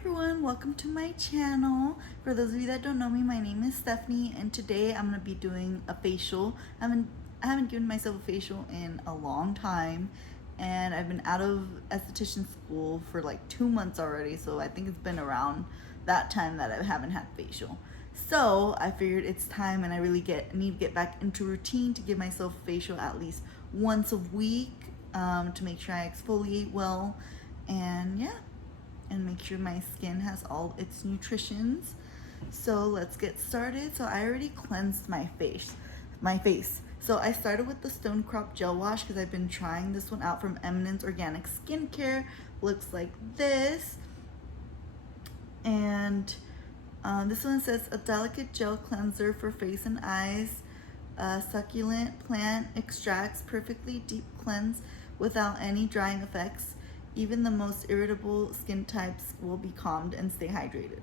everyone, welcome to my channel. For those of you that don't know me, my name is Stephanie, and today I'm going to be doing a facial. I haven't given myself a facial in a long time, and I've been out of esthetician school for like 2 months already, so I think it's been around that time that I haven't had facial. So I figured it's time, and I really need to get back into routine to give myself a facial at least once a week, to make sure I exfoliate well, and yeah, and make sure my skin has all its nutritions. So let's get started. So I already cleansed my face. So I started with the Stone Crop Gel Wash because I've been trying this one out from Eminence Organic Skincare. Looks like this. And this one says a delicate gel cleanser for face and eyes. Succulent plant extracts perfectly deep cleanse without any drying effects. Even the most irritable skin types will be calmed and stay hydrated.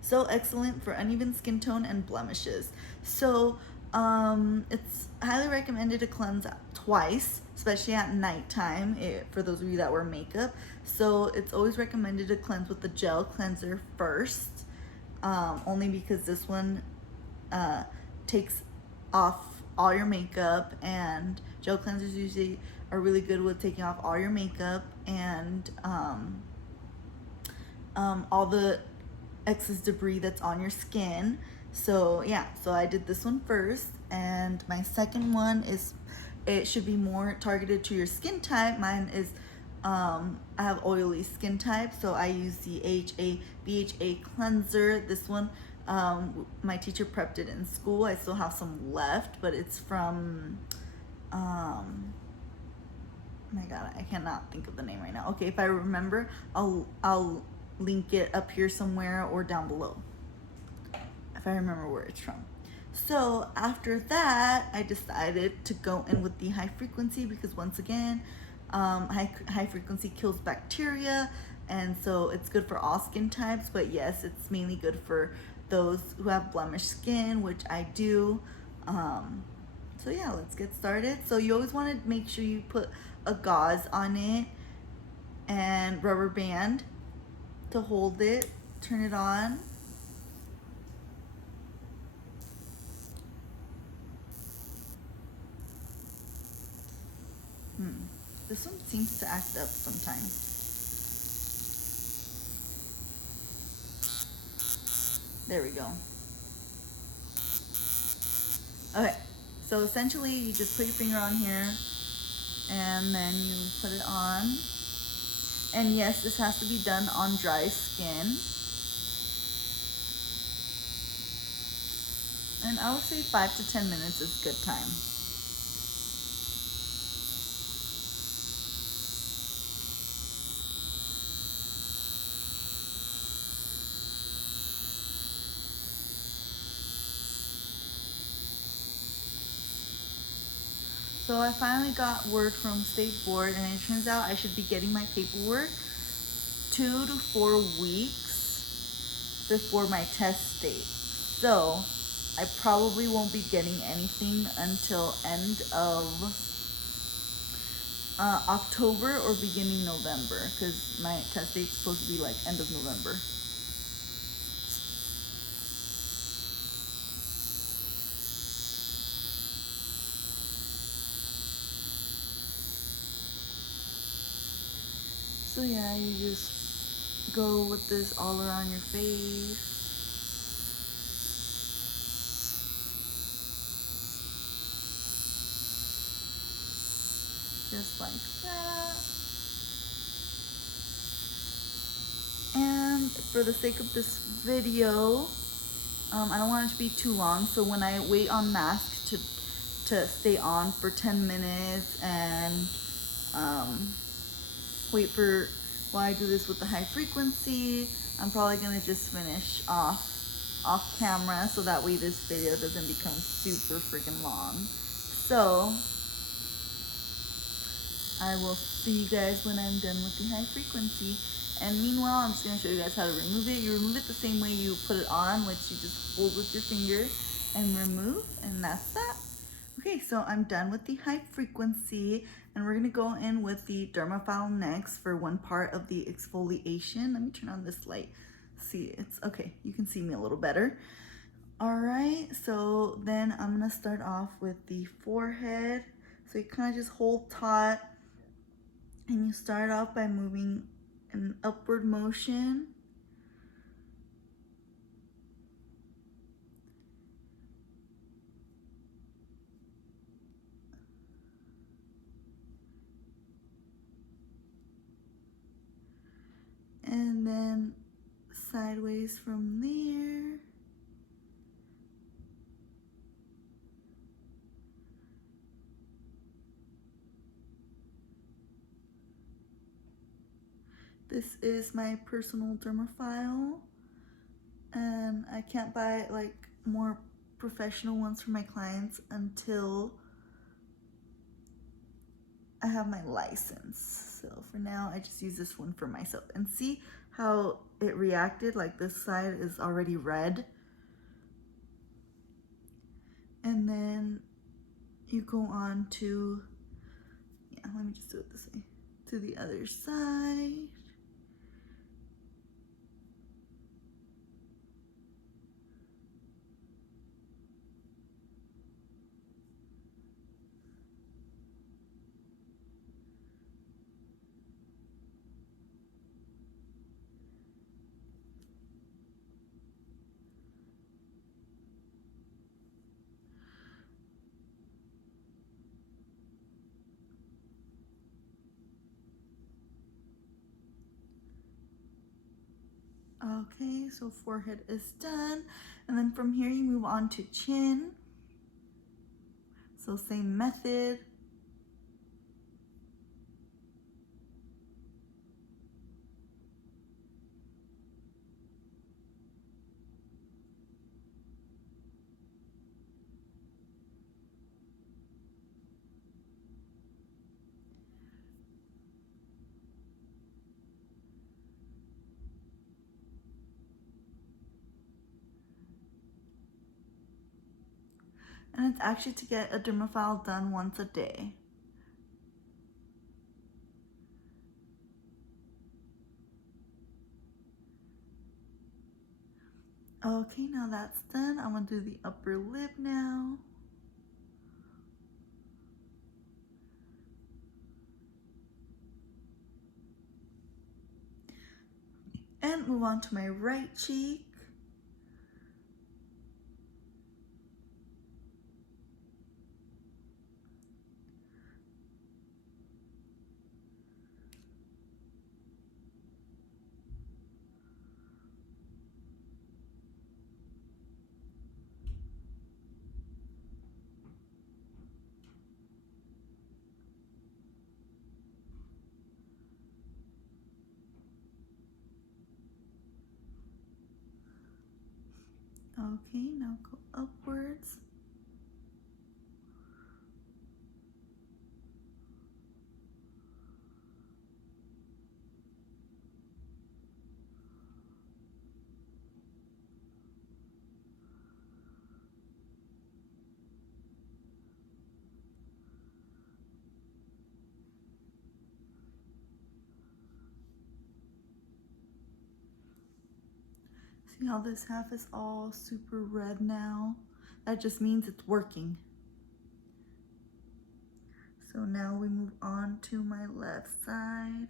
So excellent for uneven skin tone and blemishes. So it's highly recommended to cleanse twice, especially at nighttime, for those of you that wear makeup. So it's always recommended to cleanse with the gel cleanser first, only because this one takes off all your makeup, and gel cleansers usually are really good with taking off all your makeup and all the excess debris that's on your skin. So yeah, so I did this one first, and my second one it should be more targeted to your skin type. Mine is I have oily skin type, so I use the BHA cleanser. This one, my teacher prepped it in school. I still have some left, but it's from oh my god, I cannot think of the name right now. Okay, if I remember, I'll link it up here somewhere or down below if I remember where it's from. So after that, I decided to go in with the high frequency because, once again, high frequency kills bacteria, and so it's good for all skin types, but yes, it's mainly good for those who have blemished skin, which I do. So yeah, let's get started. So you always want to make sure you put a gauze on it and rubber band to hold it. Turn it on. This one seems to act up sometimes. There we go. Okay, so essentially you just put your finger on here and then you put it on. And yes, this has to be done on dry skin. And I would say 5 to 10 minutes is good time. So I finally got word from State Board, and it turns out I should be getting my paperwork 2 to 4 weeks before my test date. So I probably won't be getting anything until end of October or beginning November, because my test date's supposed to be like end of November. So yeah, you just go with this all around your face. Just like that. And for the sake of this video, I don't want it to be too long, so when I wait on mask to stay on for 10 minutes and wait for, while I do this with the high frequency, I'm probably gonna just finish off camera, so that way this video doesn't become super freaking long. So I will see you guys when I'm done with the high frequency. And meanwhile, I'm just gonna show you guys how to remove it. You remove it the same way you put it on, which you just hold with your finger and remove, and that's that. Okay, so I'm done with the high frequency, and we're gonna go in with the dermafile next for one part of the exfoliation. Let me turn on this light. See, it's okay, you can see me a little better. All right, so then I'm gonna start off with the forehead. So you kind of just hold taut, and you start off by moving an upward motion. And then sideways from there. This is my personal dermafile, and I can't buy like more professional ones for my clients until I have my license. So for now, I just use this one for myself. And see how it reacted? Like this side is already red. And then you go on to, yeah, let me just do it this way, to the other side. Okay, so forehead is done. And then from here you move on to chin. So same method. And it's actually to get a dermafile done once a day. Okay, now that's done. I'm gonna do the upper lip now. And move on to my right cheek. Okay, now go upwards. See how this half is all super red now? That just means it's working. So now we move on to my left side.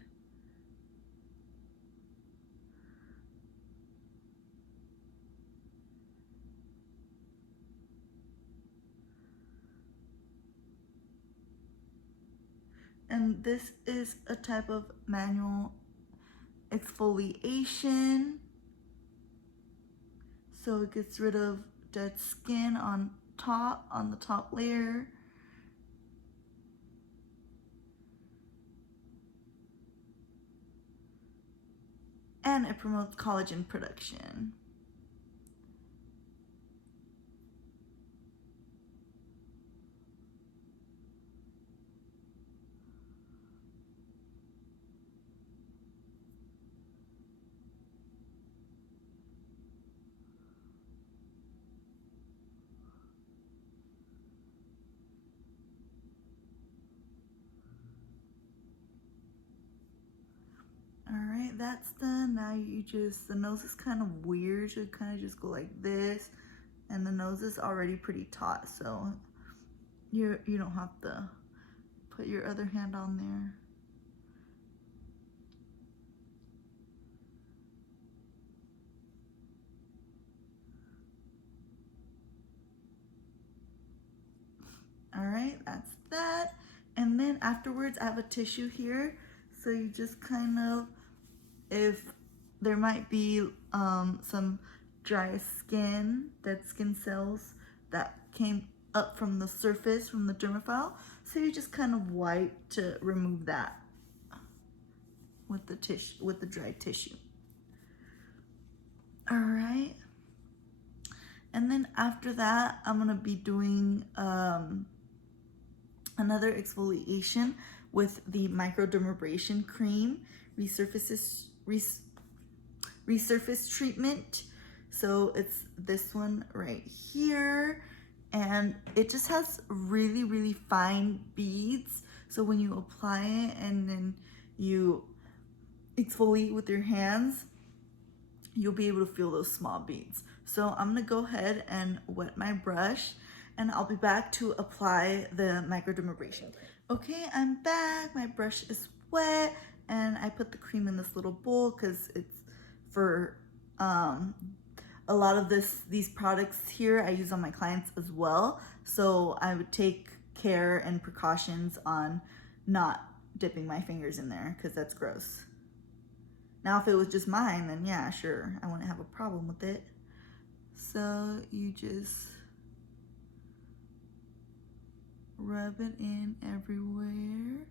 And this is a type of manual exfoliation. So it gets rid of dead skin on the top layer. And it promotes collagen production. that's done. Now you just, the nose is kind of weird, so you kind of just go like this, and the nose is already pretty taut, so you don't have to put your other hand on there. All right, that's that. And then afterwards, I have a tissue here, so you just kind of, if there might be some dry skin, dead skin cells that came up from the surface from the dermafile, so you just kind of wipe to remove that with the tissue, with the dry tissue. All right, and then after that, I'm gonna be doing another exfoliation with the microdermabrasion cream resurface treatment. So it's this one right here, and it just has really fine beads. So when you apply it and then you exfoliate with your hands, you'll be able to feel those small beads. So I'm gonna go ahead and wet my brush, and I'll be back to apply the microdermabrasion. Okay, I'm back. My brush is wet, and I put the cream in this little bowl because it's for a lot of these products here I use on my clients as well. So I would take care and precautions on not dipping my fingers in there because that's gross. Now, if it was just mine, then yeah, sure, I wouldn't have a problem with it. So you just rub it in everywhere.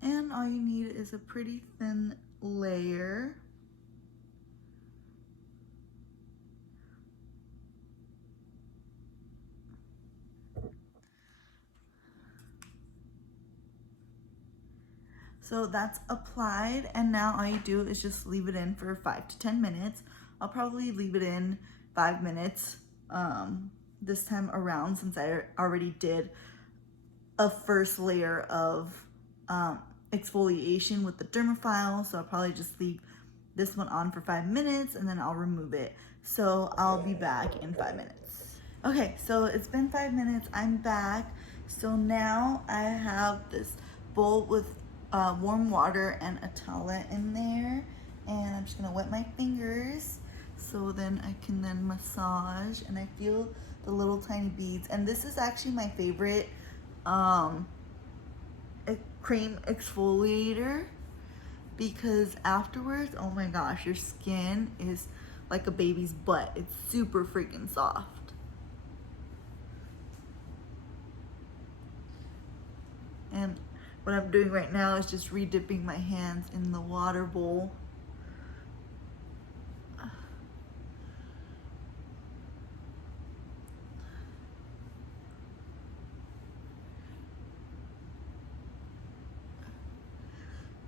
And all you need is a pretty thin layer. So that's applied, and now all you do is just leave it in for 5 to 10 minutes. I'll probably leave it in 5 minutes this time around, since I already did a first layer of exfoliation with the dermafile. So I'll probably just leave this one on for 5 minutes, and then I'll remove it. So I'll be back in 5 minutes. Okay, so it's been 5 minutes. I'm back. So now I have this bowl with warm water and a towelette in there, and I'm just gonna wet my fingers so then I can then massage, and I feel the little tiny beads. And this is actually my favorite cream exfoliator, because afterwards, oh my gosh, your skin is like a baby's butt. It's super freaking soft. And what I'm doing right now is just re-dipping my hands in the water bowl.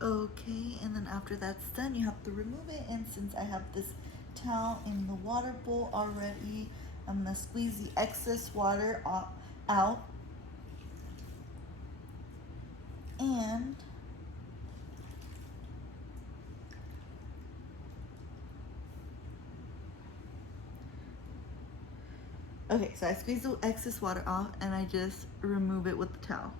Okay, and then after that's done, you have to remove it. And since I have this towel in the water bowl already, I'm gonna squeeze the excess water out. And okay, so I squeeze the excess water off, and I just remove it with the towel.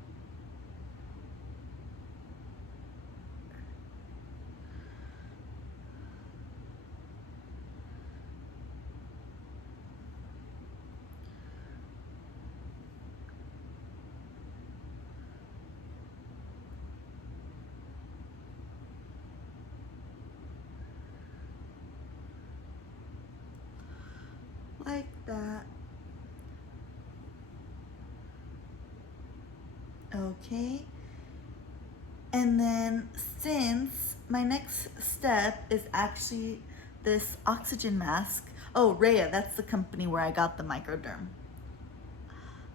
Like that. Okay, And then since my next step is actually this oxygen mask. Oh, Rhea, that's the company where I got the microderm.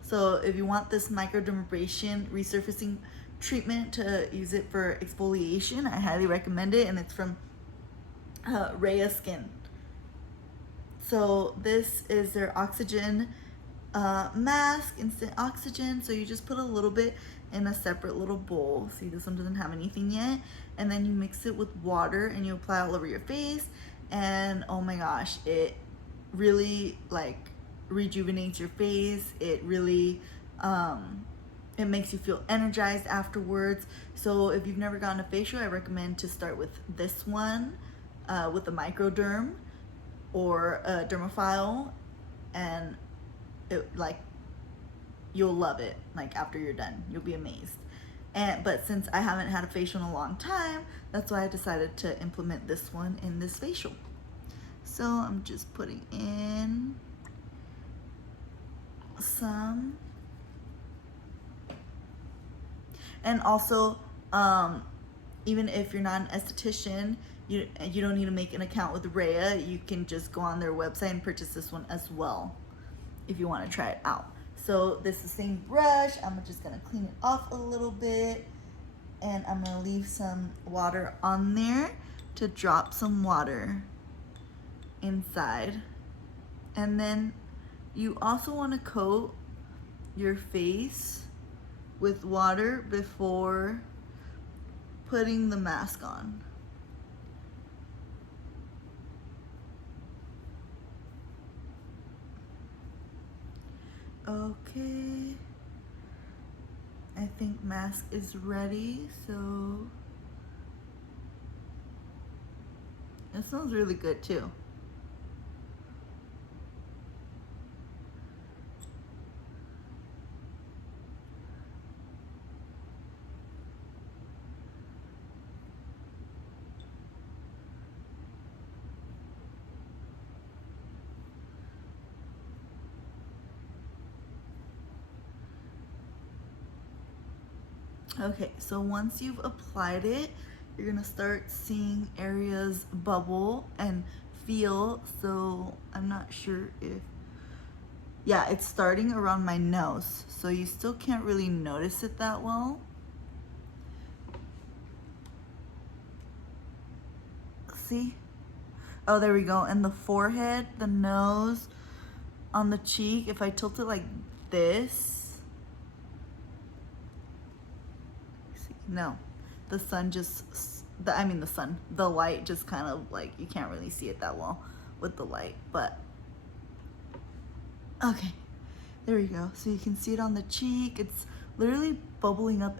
So if you want this microdermabrasion resurfacing treatment to use it for exfoliation, I highly recommend it, and it's from Rhea Skin. So this is their oxygen mask, instant oxygen. So you just put a little bit in a separate little bowl. See, this one doesn't have anything yet. And then you mix it with water and you apply all over your face. And oh my gosh, it really like rejuvenates your face. It really, it makes you feel energized afterwards. So if you've never gotten a facial, I recommend to start with this one, with a microderm or a dermophile, and it like you'll love it. Like after you're done, you'll be amazed. But since I haven't had a facial in a long time, that's why I decided to implement this one in this facial. So I'm just putting in some, and also even if you're not an esthetician, you don't need to make an account with Rhea. You can just go on their website and purchase this one as well if you want to try it out. So this is the same brush. I'm just gonna clean it off a little bit, and I'm gonna leave some water on there to drop some water inside. And then you also want to coat your face with water before putting the mask on. Okay, I think mask is ready, so it smells really good too. Okay, so once you've applied it, you're gonna start seeing areas bubble and feel. So I'm not sure if, yeah, it's starting around my nose, so you still can't really notice it that well. See? Oh, there we go. And the forehead, the nose, on the cheek, if I tilt it like this, no, the sun just, the light just kind of like, you can't really see it that well with the light, but okay, there we go. So you can see it on the cheek. It's literally bubbling up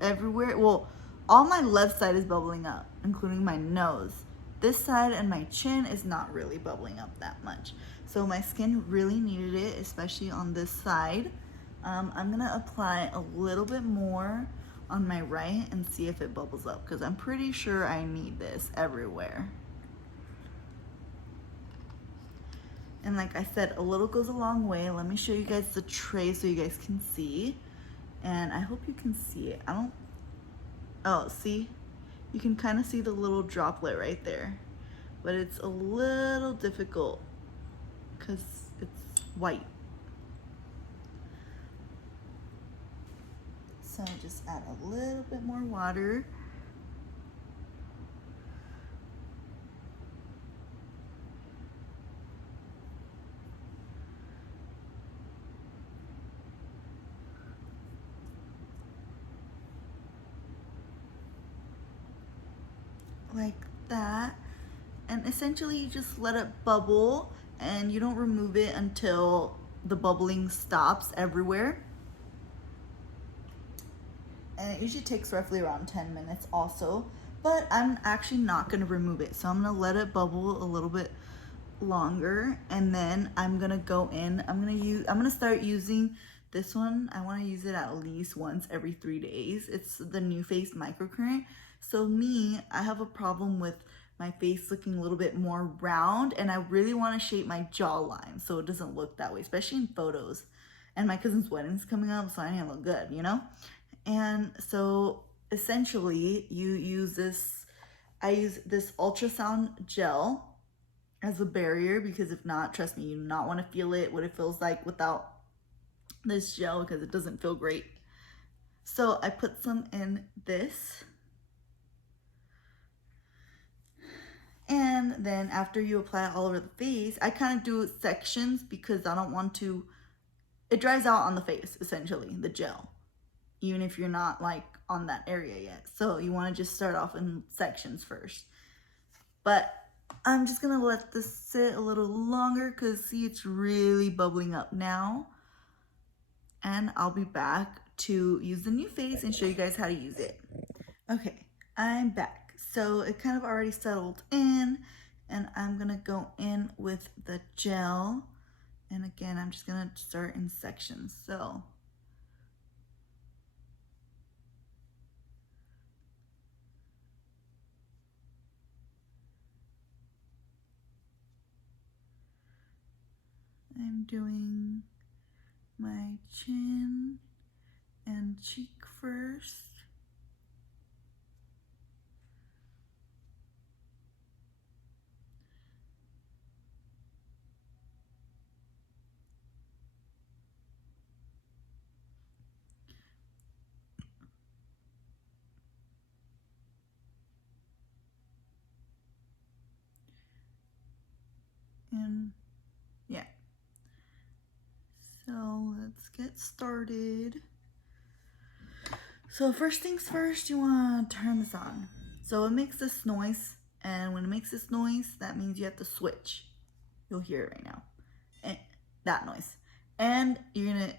everywhere. Well, all my left side is bubbling up, including my nose. This side and my chin is not really bubbling up that much. So my skin really needed it, especially on this side. I'm gonna apply a little bit more on my right and see if it bubbles up, because I'm pretty sure I need this everywhere. And like I said, a little goes a long way. Let me show you guys the tray so you guys can see. And I hope you can see it. Oh, see? You can kind of see the little droplet right there. But it's a little difficult because it's white. So I just add a little bit more water. Like that. And essentially you just let it bubble, and you don't remove it until the bubbling stops everywhere. And it usually takes roughly around 10 minutes also, but I'm actually not gonna remove it. So I'm gonna let it bubble a little bit longer, and then I'm gonna go in, I'm gonna start using this one. I wanna use it at least once every 3 days. It's the New Face microcurrent. So I have a problem with my face looking a little bit more round, and I really wanna shape my jawline so it doesn't look that way, especially in photos. And my cousin's wedding's coming up, so I need to look good, you know? And so essentially you use this, I use this ultrasound gel as a barrier, because if not, trust me, you do not want to feel it, what it feels like without this gel, because it doesn't feel great. So I put some in this. And then after you apply it all over the face, I kind of do sections because I don't want to, it dries out on the face, essentially, the gel, even if you're not like on that area yet. So you want to just start off in sections first. But I'm just gonna let this sit a little longer because see, it's really bubbling up now. And I'll be back to use the new face and show you guys how to use it. Okay, I'm back. So it kind of already settled in, and I'm gonna go in with the gel. And again, I'm just gonna start in sections. So I'm doing my chin and cheek first. And yeah, so let's get started. So first things first, you want to turn this on. So it makes this noise, and when it makes this noise, that means you have to switch. You'll hear it right now. And that noise. And you're gonna,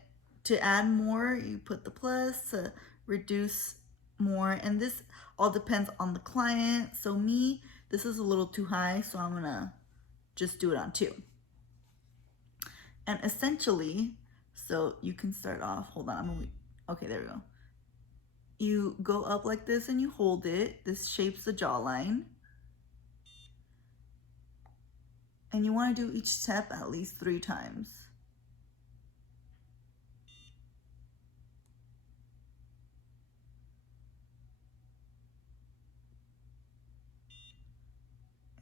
to add more, you put the plus, to reduce more, and this all depends on the client. So me, this is a little too high, so I'm gonna just do it on 2. And essentially, so you can start off, hold on, okay, there we go. You go up like this and you hold it. This shapes the jawline. And you want to do each step at least 3 times.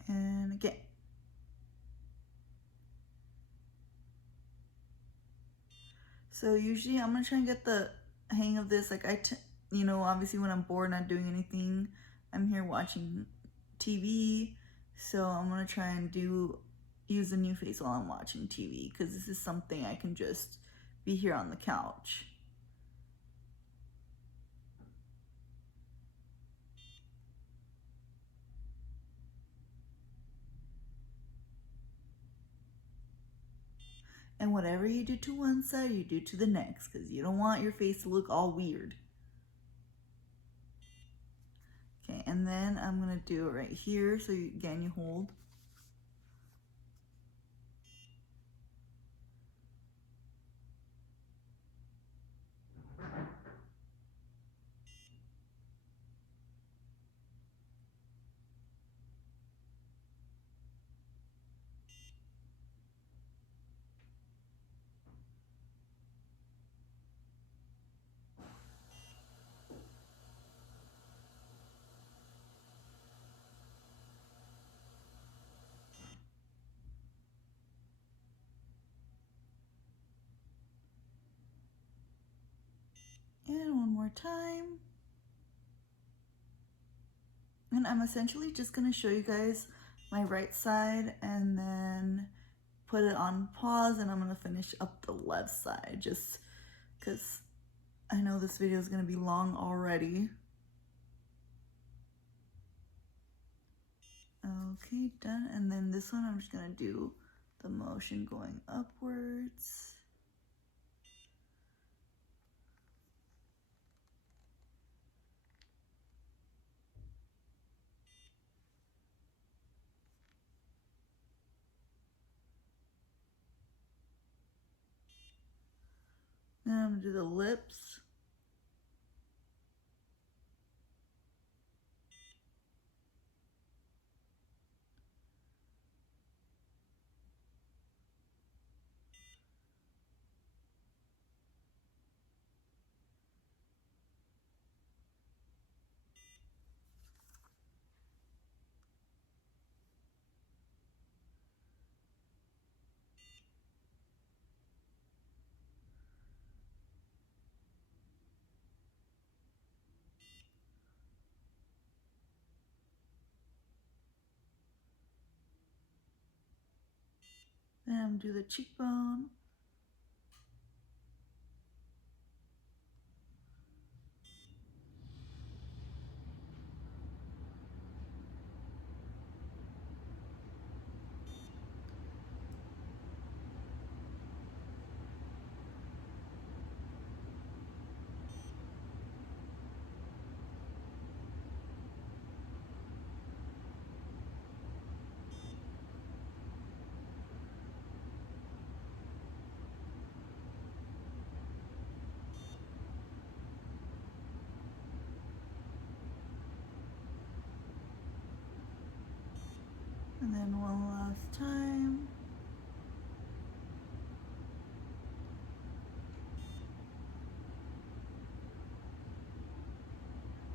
And again. So usually I'm going to try and get the hang of this. Like you know, obviously when I'm bored, not doing anything, I'm here watching TV. So I'm going to try and use the new face while I'm watching TV, because this is something I can just be here on the couch. And whatever you do to one side, you do to the next, because you don't want your face to look all weird. Okay, and then I'm going to do it right here. So again, you hold. And one more time. And I'm essentially just going to show you guys my right side and then put it on pause, and I'm going to finish up the left side just because I know this video is going to be long already. Okay, done. And then this one, I'm just going to do the motion going upwards. Then I'm going to do the lips. Then I'm gonna do the cheekbone. And then one last time.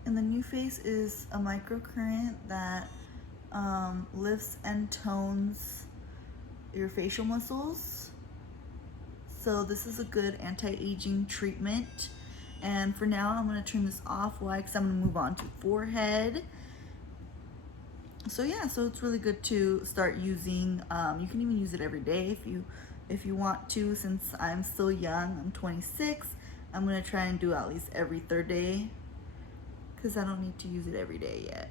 And the new face is a microcurrent that lifts and tones your facial muscles. So this is a good anti-aging treatment. And for now, I'm gonna turn this off. Why? Because I'm gonna move on to forehead. So yeah, so it's really good to start using. You can even use it every day if you want to. Since I'm still young, I'm 26. I'm gonna try and do at least every third day, because I don't need to use it every day yet.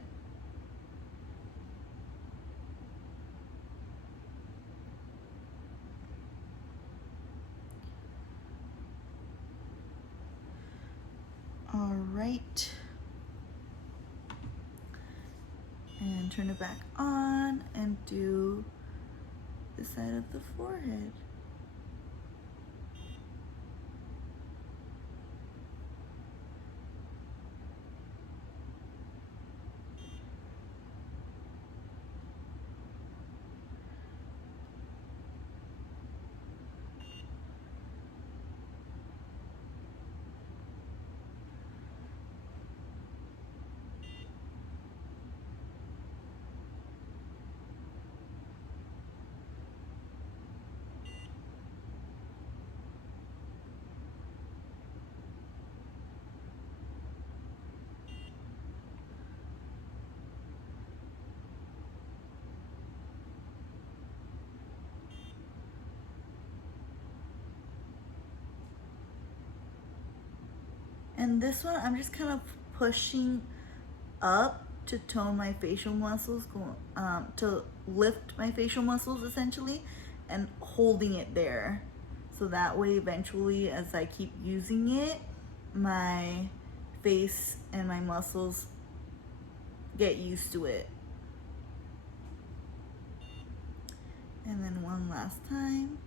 All right. And turn it back on and do the side of the forehead. And this one, I'm just kind of pushing up to tone my facial muscles, to lift my facial muscles essentially, and holding it there. So that way, eventually, as I keep using it, my face and my muscles get used to it. And then one last time.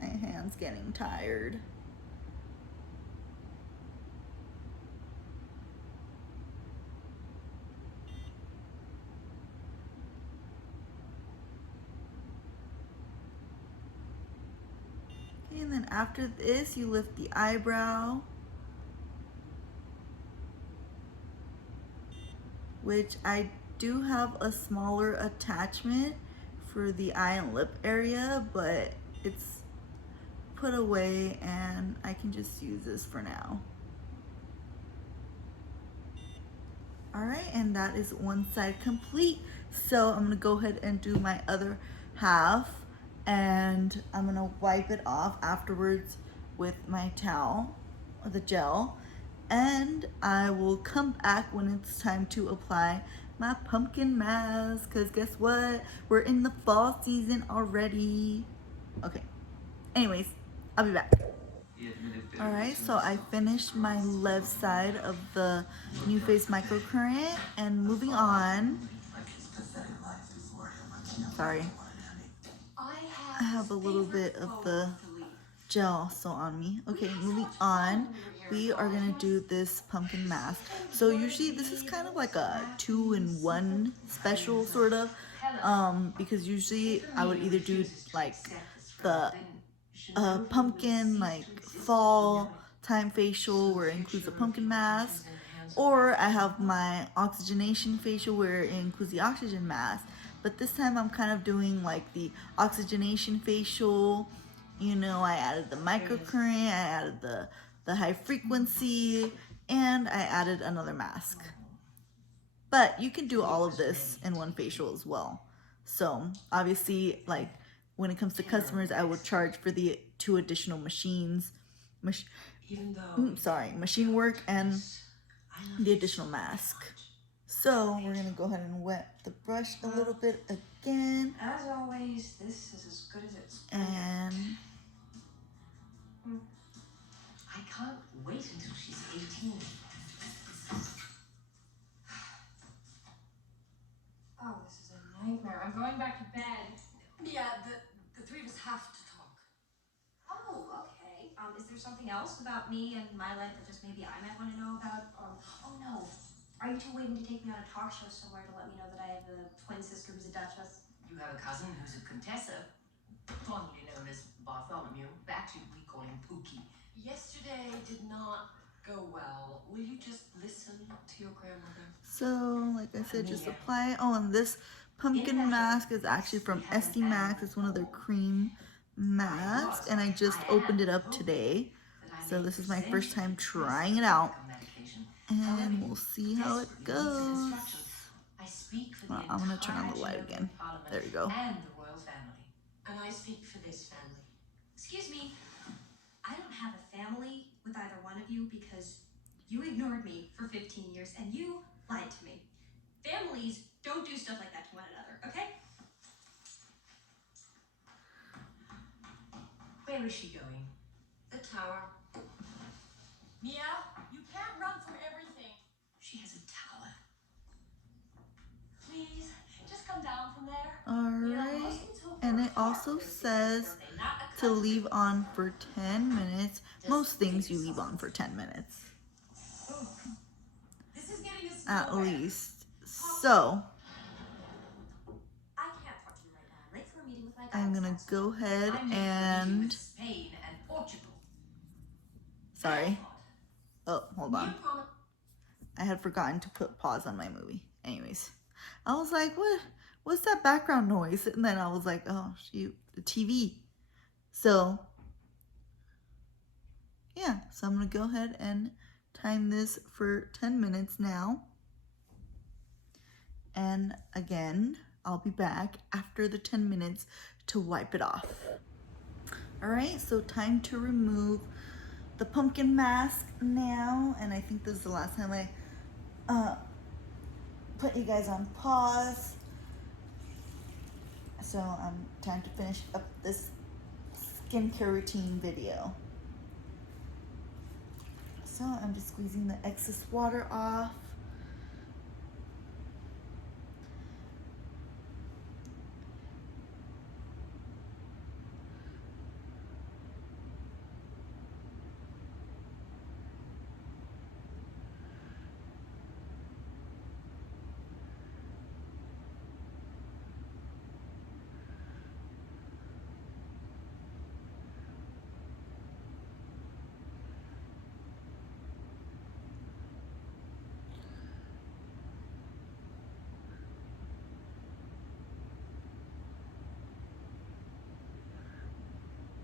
My hand's getting tired. Okay, and then after this, you lift the eyebrow, which I do have a smaller attachment for the eye and lip area, but it's put away and I can just use this for now. All right, and that is one side complete. So I'm gonna go ahead and do my other half, and I'm gonna wipe it off afterwards with my towel, or the gel, and I will come back when it's time to apply my pumpkin mask, because guess what? We're in the fall season already. Okay, anyways, I'll be back. All right, so I finished my left side of the New Face microcurrent, and moving on. Sorry, I have a little bit of the gel still on me. Okay, moving on, we are gonna do this pumpkin mask. So usually this is kind of like a 2-in-1 special sort of, because usually I would either do like the pumpkin like fall time facial where it includes a pumpkin mask, or I have my oxygenation facial where it includes the oxygen mask. But this time I'm kind of doing like the oxygenation facial. You know, I added the microcurrent, I added the the high frequency, and I added another mask. But you can do all of this in one facial as well. So obviously, like when it comes to customers, I would charge for the 2 additional machines, machine work and the additional mask. So we're gonna go ahead and wet the brush a little bit again. As always, this is as good as it's. And I can't wait until she's 18. Oh, this is a nightmare. I'm going back to bed. Yeah, the three of us have to talk. Oh, okay. Is there something else about me and my life that just maybe I might want to know about? Oh no. Are you two waiting to take me on a talk show somewhere to let me know that I have a twin sister who's a duchess? You have a cousin who's a contessa, fondly known as Bartholomew. Actually, we call him Pookie. Yesterday did not go well. Will you just listen to your grandmother? so, like I said, just apply. Oh, and this pumpkin mask is actually from SD Max. It's one of their cream masks, and I just opened it up today. So this is my first time trying it out, and we'll see how it goes. Well, I'm gonna turn on the light again. There you go. And the royal family. And I speak for this family. Excuse me. I don't have a family with either one of you because you ignored me for 15 years and you lied to me. Families don't do stuff like that to one another, okay? Where is she going? The tower. Mia, you can't run from everything. She has a tower. Please, just come down from there. Alright, and it also says to leave on for 10 minutes. Most things you leave on for 10 minutes. This is getting us At nowhere. least. So, I can't talk to you right now. I'm late for a meeting with my I'm gonna guys. go ahead I'm making a deal and... with Spain and Portugal. Sorry. Oh, hold on. You promised. I had forgotten to put pause on my movie. Anyways, I was like, what's that background noise? And then I was like, oh shoot, the TV. So yeah, so I'm gonna go ahead and time this for 10 minutes now. And again, I'll be back after the 10 minutes to wipe it off. All right, so time to remove the pumpkin mask now. And I think this is the last time I put you guys on pause. So I'm trying to finish up this skincare routine video. So I'm just squeezing the excess water off.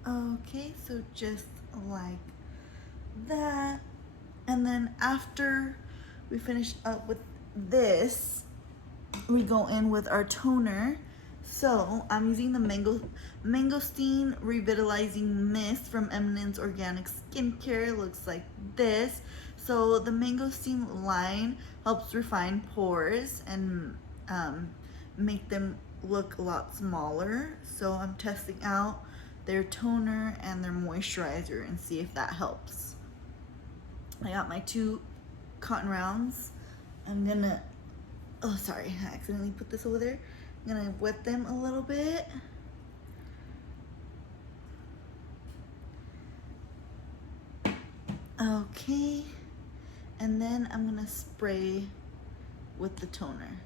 Okay, so just like that. And then after we finish up with this, we go in with our toner. So I'm using the Mangosteen Revitalizing Mist from Eminence Organic Skincare. It looks like this. So the Mangosteen line helps refine pores and make them look a lot smaller. So I'm testing out their toner and their moisturizer and see if that helps. I got my 2 cotton rounds. I'm gonna, oh sorry, I accidentally put this over there. I'm gonna wet them a little bit. Okay, and then I'm gonna spray with the toner.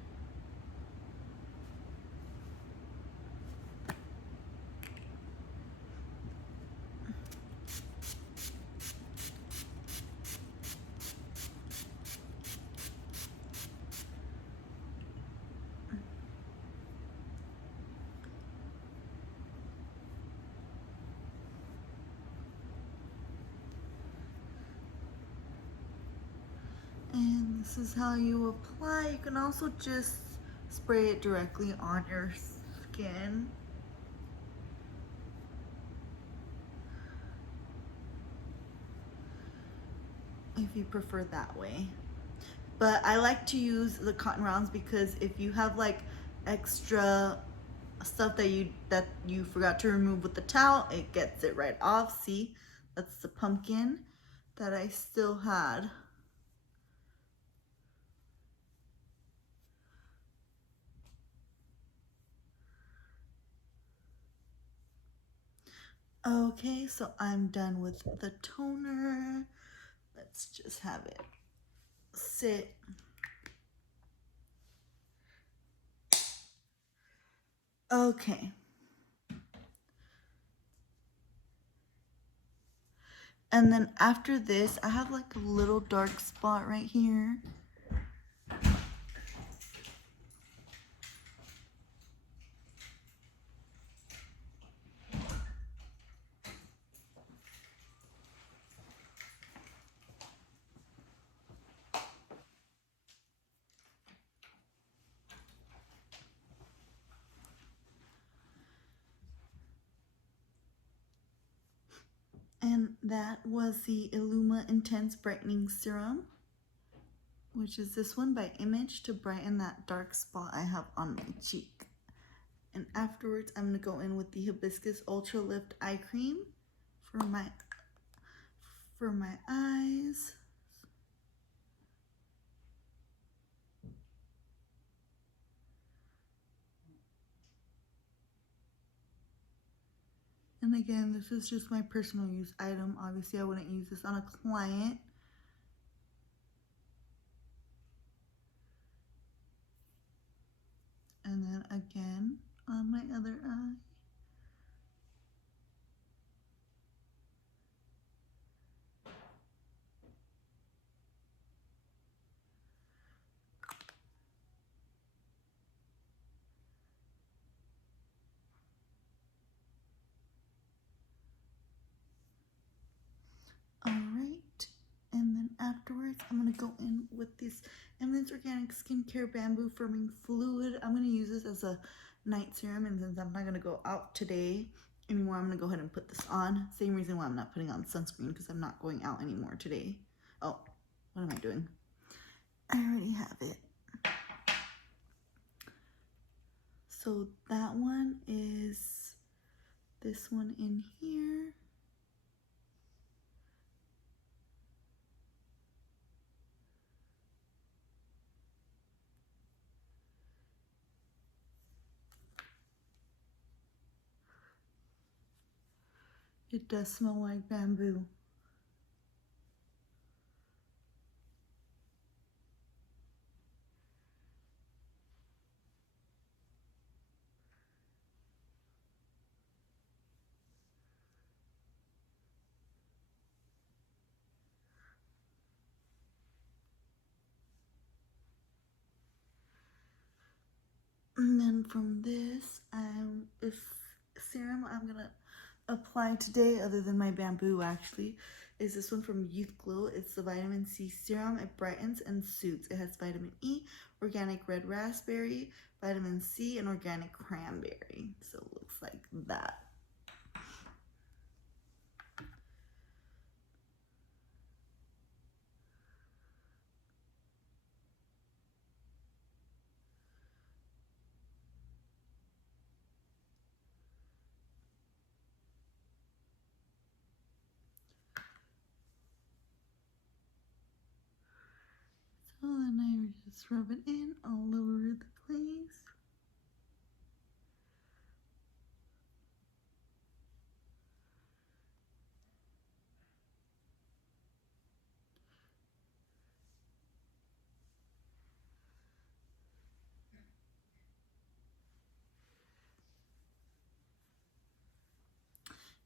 This is how you apply. You can also just spray it directly on your skin. If you prefer that way. But I like to use the cotton rounds because if you have like extra stuff that you forgot to remove with the towel, it gets it right off. See, that's the pumpkin that I still had. Okay, so I'm done with the toner. Let's just have it sit. Okay. And then after this, I have like a little dark spot right here. And that was the Illuma Intense Brightening Serum, which is this one by Image, to brighten that dark spot I have on my cheek. And afterwards, I'm going to go in with the Hibiscus Ultra Lift Eye Cream for my eyes. And again, this is just my personal use item. Obviously, I wouldn't use this on a client. And then again on my other eye. Alright, and then afterwards I'm going to go in with this Eminence Organic Skincare Bamboo Firming Fluid. I'm going to use this as a night serum, and since I'm not going to go out today anymore, I'm going to go ahead and put this on. Same reason why I'm not putting on sunscreen, because I'm not going out anymore today. Oh, what am I doing? I already have it. So that one is this one in here. It does smell like bamboo. And then from this serum I'm gonna apply today, other than my bamboo actually, is this one from Youth Glow. It's the vitamin C serum. It brightens and soothes. It has vitamin E, organic red raspberry, vitamin C, and organic cranberry. So it looks like that. So then I just rub it in all over the place.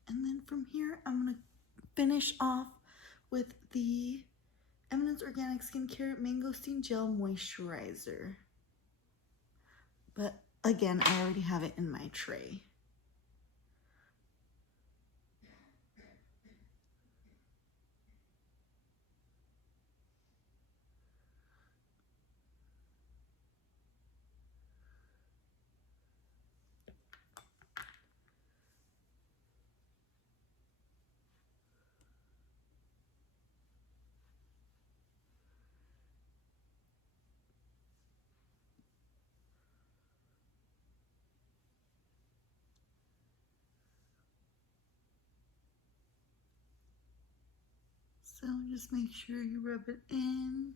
And then from here, I'm gonna finish off with the Eminence Organic Skincare Mangosteen Gel Moisturizer. But again, I already have it in my tray. So just make sure you rub it in.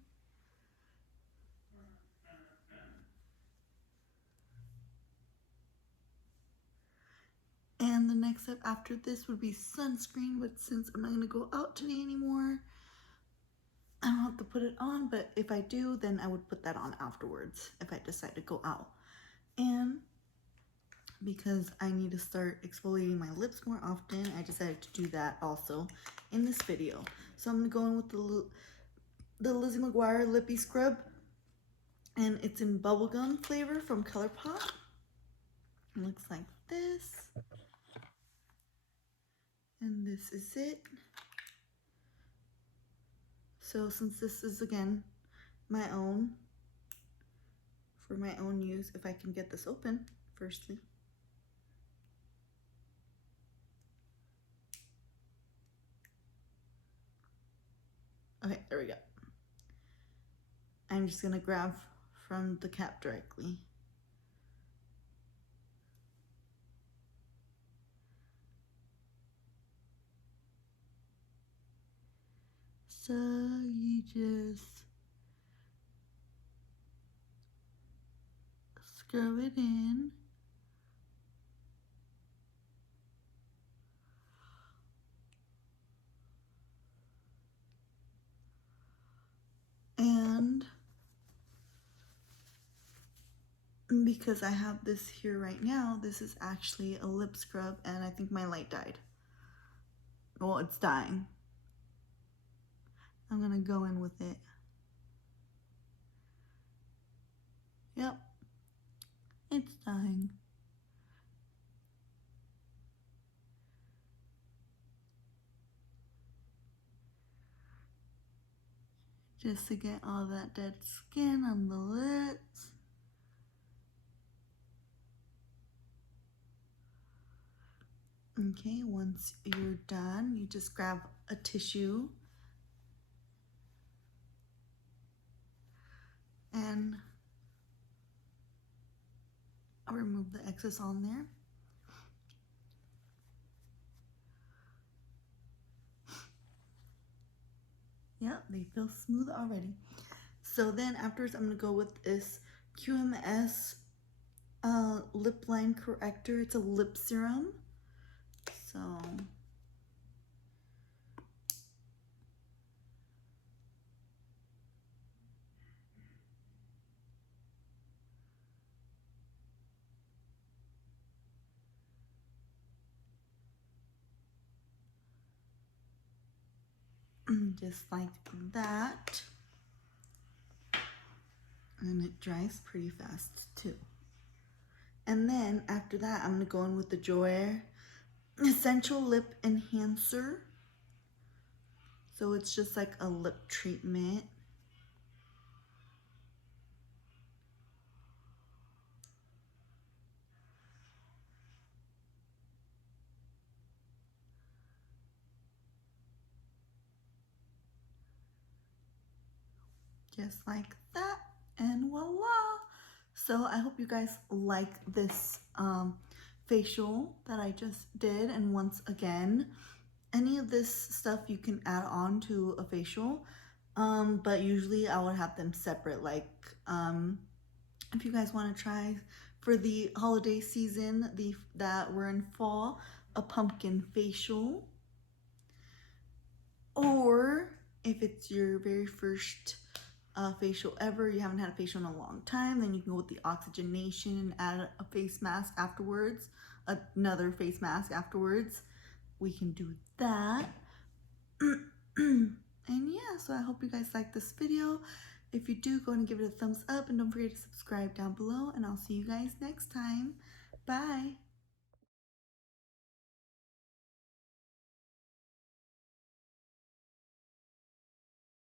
And the next step after this would be sunscreen, but since I'm not going to go out today anymore, I don't have to put it on, but if I do, then I would put that on afterwards if I decide to go out. And because I need to start exfoliating my lips more often, I decided to do that also in this video. So I'm going to go in with the Lizzie McGuire Lippy Scrub, and it's in bubblegum flavor from ColourPop. It looks like this. And this is it. So since this is, again, my own, for my own use, if I can get this open, firstly. Okay, there we go. I'm just gonna grab from the cap directly. So you just scrub it in. And because I have this here right now, this is actually a lip scrub, and I think my light died. Well, it's dying. I'm gonna go in with it. Yep, it's dying. Just to get all that dead skin on the lips. Okay, once you're done, you just grab a tissue and I'll remove the excess on there. Yep, they feel smooth already. So then afterwards, I'm gonna go with this QMS lip line corrector. It's a lip serum. So just like that. And it dries pretty fast too. And then after that, I'm gonna go in with the Joy Essential Lip Enhancer. So it's just like a lip treatment. Just like that, and voila. So I hope you guys like this facial that I just did. And once again, any of this stuff you can add on to a facial, but usually I would have them separate. Like if you guys want to try for the holiday season, that we're in fall, a pumpkin facial, or if it's your very first facial ever, you haven't had a facial in a long time, then you can go with the Oxygenation and add a face mask afterwards, another face mask afterwards. We can do that. And yeah, so I hope you guys like this video. If you do, go and give it a thumbs up, and don't forget to subscribe down below, and I'll see you guys next time. Bye.